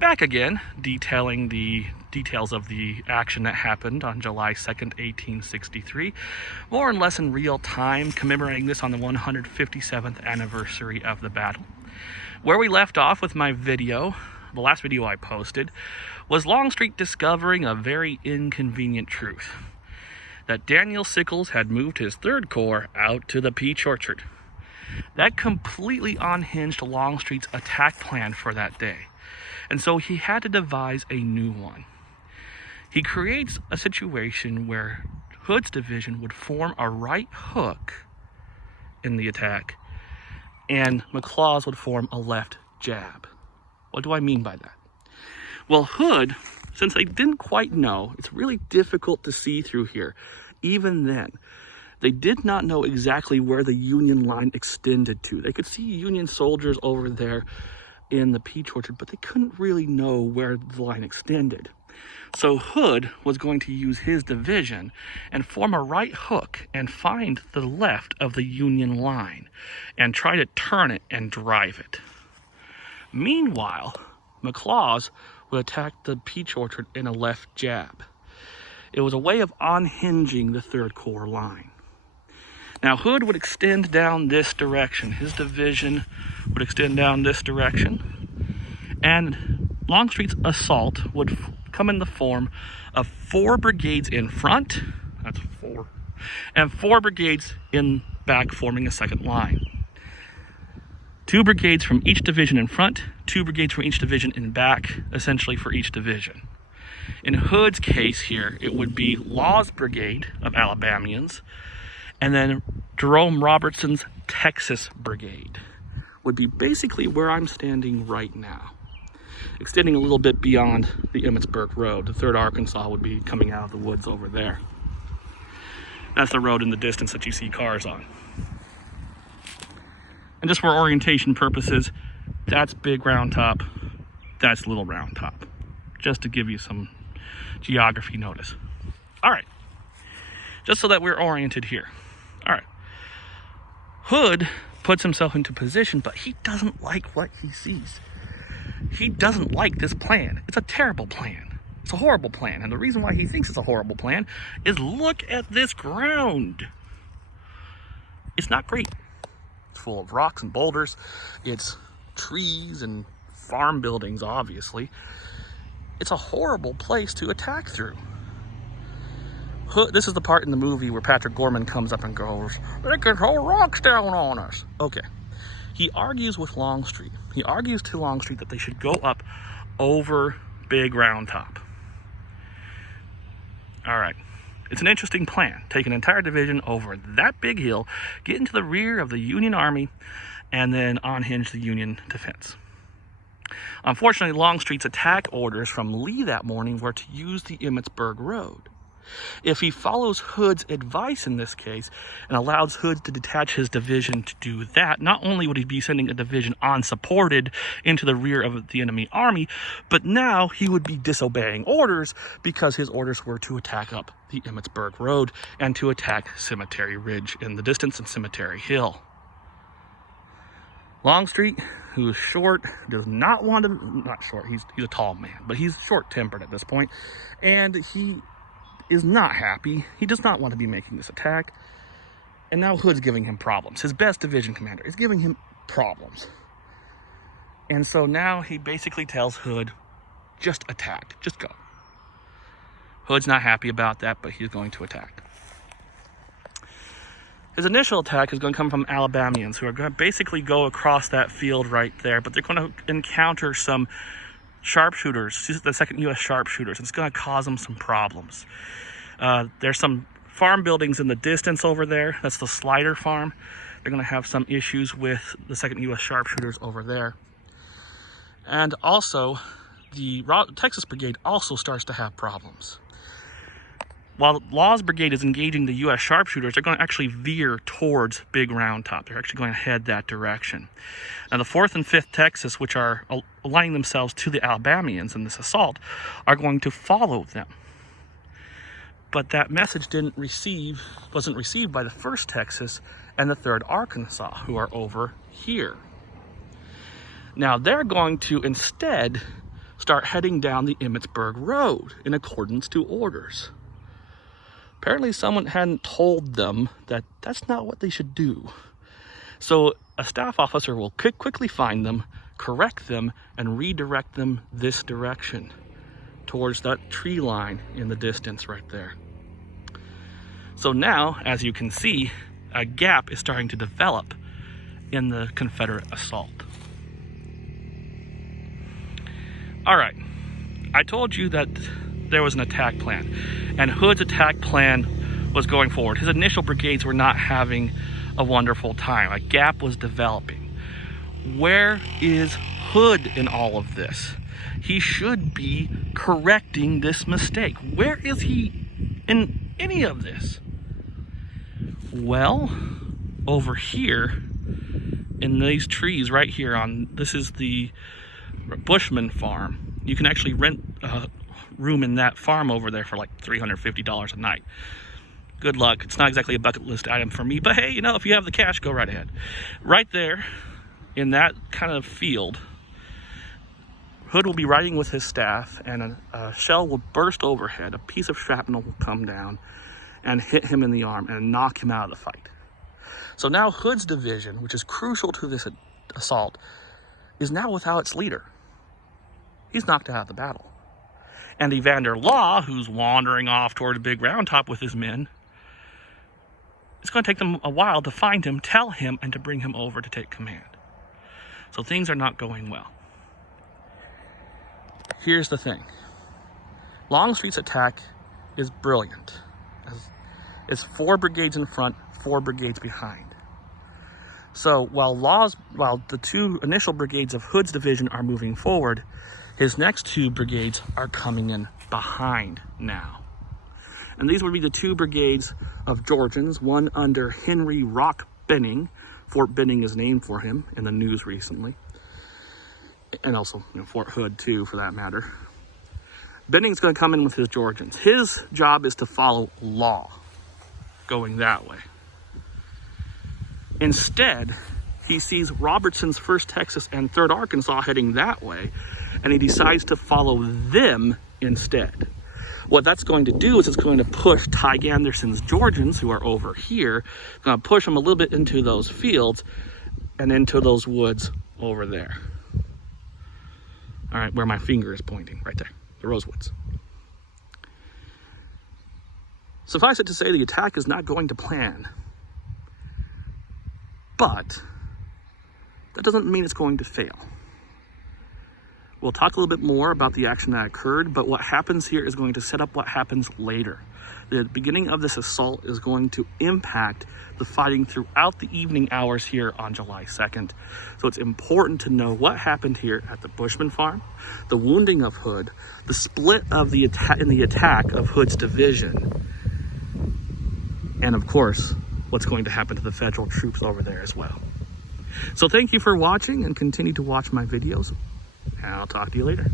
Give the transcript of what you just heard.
back again, detailing the details of the action that happened on July 2nd, 1863, more or less in real time, commemorating this on the 157th anniversary of the battle. Where we left off with my video, the last video I posted, was Longstreet discovering a very inconvenient truth: that Daniel Sickles had moved his 3rd Corps out to the peach orchard. That completely unhinged Longstreet's attack plan for that day, and so he had to devise a new one. He creates a situation where Hood's division would form a right hook in the attack, and McLaws would form a left jab. What do I mean by that? Well, Hood, since they didn't quite know, it's really difficult to see through here. Even then, they did not know exactly where the Union line extended to. They could see Union soldiers over there in the peach orchard, but they couldn't really know where the line extended. So Hood was going to use his division and form a right hook and find the left of the Union line and try to turn it and drive it. Meanwhile, McLaws would attack the peach orchard in a left jab. It was a way of unhinging the 3rd Corps line. Now, Hood would extend down this direction. His division would extend down this direction, and Longstreet's assault would come in the form of 4 brigades in front, that's 4, and 4 brigades in back, forming a second line. 2 brigades from each division in front, 2 brigades from each division in back, essentially for each division. In Hood's case here, it would be Law's brigade of Alabamians, and then Jerome Robertson's Texas brigade would be basically where I'm standing right now, extending a little bit beyond the Emmitsburg Road. The 3rd Arkansas would be coming out of the woods over there. That's the road in the distance that you see cars on. And just for orientation purposes, that's Big Round Top, that's Little Round Top, just to give you some geography notice. All right, just so that we're oriented here. All right, Hood puts himself into position, but he doesn't like what he sees. He doesn't like this plan. It's a terrible plan. It's a horrible plan. And the reason why he thinks it's a horrible plan is look at this ground. It's not great. It's full of rocks and boulders. It's trees and farm buildings, obviously. It's a horrible place to attack through. This is the part in the movie where Patrick Gorman comes up and goes, "They can throw rocks down on us." Okay. He argues with Longstreet. He argues to Longstreet that they should go up over Big Round Top. All right. It's an interesting plan. Take an entire division over that big hill, get into the rear of the Union Army, and then unhinge the Union defense. Unfortunately, Longstreet's attack orders from Lee that morning were to use the Emmitsburg Road. If he follows Hood's advice in this case and allows Hood to detach his division to do that, not only would he be sending a division unsupported into the rear of the enemy army, but now he would be disobeying orders because his orders were to attack up the Emmitsburg Road and to attack Cemetery Ridge in the distance and Cemetery Hill. Longstreet, who is short, does not want to, not short, he's a tall man, but he's short-tempered at this point, and he is not happy. He does not want to be making this attack, and now Hood's giving him problems. His best division commander is giving him problems. And so now he basically tells Hood, just attack, just go. Hood's not happy about that, but he's going to attack. His initial attack is going to come from Alabamians, who are going to basically go across that field right there, but they're going to encounter some sharpshooters, the 2nd U.S. sharpshooters. It's going to cause them some problems. There's some farm buildings in the distance over there. That's the Slider Farm. They're going to have some issues with the 2nd U.S. sharpshooters over there. And also, the Texas Brigade also starts to have problems. While Law's brigade is engaging the U.S. sharpshooters, they're going to actually veer towards Big Round Top. They're actually going to head that direction. Now, the 4th and 5th Texas, which are aligning themselves to the Alabamians in this assault, are going to follow them. But that message wasn't received by the 1st Texas and the 3rd Arkansas, who are over here. Now, they're going to instead start heading down the Emmitsburg Road in accordance to orders. Apparently someone hadn't told them that that's not what they should do. So a staff officer will quickly find them, correct them, and redirect them this direction towards that tree line in the distance right there. So now, as you can see, a gap is starting to develop in the Confederate assault. All right, I told you that there was an attack plan, and Hood's attack plan was going forward. His initial brigades were not having a wonderful time. A gap was developing. Where is Hood in all of this? He should be correcting this mistake. Where is he in any of this? Well, over here in these trees right here on, this is the Bushman farm. You can actually rent a room in that farm over there for like $350 a night. Good luck. It's not exactly a bucket list item for me, but hey, you know, if you have the cash, go right ahead. Right there in that kind of field, Hood will be riding with his staff, and a shell will burst overhead. A piece of shrapnel will come down and hit him in the arm and knock him out of the fight. So now Hood's division, which is crucial to this assault, is now without its leader. He's knocked out of the battle. And Evander Law, who's wandering off toward a big round top with his men, it's going to take them a while to find him, tell him, and to bring him over to take command. So things are not going well. Here's the thing. Longstreet's attack is brilliant. It's 4 brigades in front, 4 brigades behind. So while the 2 initial brigades of Hood's division are moving forward, his next 2 brigades are coming in behind now. And these would be the 2 brigades of Georgians, one under Henry Rock Benning. Fort Benning is named for him in the news recently. And also, you know, Fort Hood too, for that matter. Benning's going to come in with his Georgians. His job is to follow Law, going that way. Instead, he sees Robertson's 1st Texas and 3rd Arkansas heading that way, and he decides to follow them instead. What that's going to do is it's going to push Tig Anderson's Georgians, who are over here, going to push them a little bit into those fields and into those woods over there. All right, where my finger is pointing, right there, the Rosewoods. Suffice it to say, the attack is not going to plan. But that doesn't mean it's going to fail. We'll talk a little bit more about the action that occurred, but what happens here is going to set up what happens later. The beginning of this assault is going to impact the fighting throughout the evening hours here on July 2nd. So it's important to know what happened here at the Bushman farm, the wounding of Hood, the split of the attack of Hood's division, and of course, what's going to happen to the federal troops over there as well. So thank you for watching, and continue to watch my videos, and I'll talk to you later.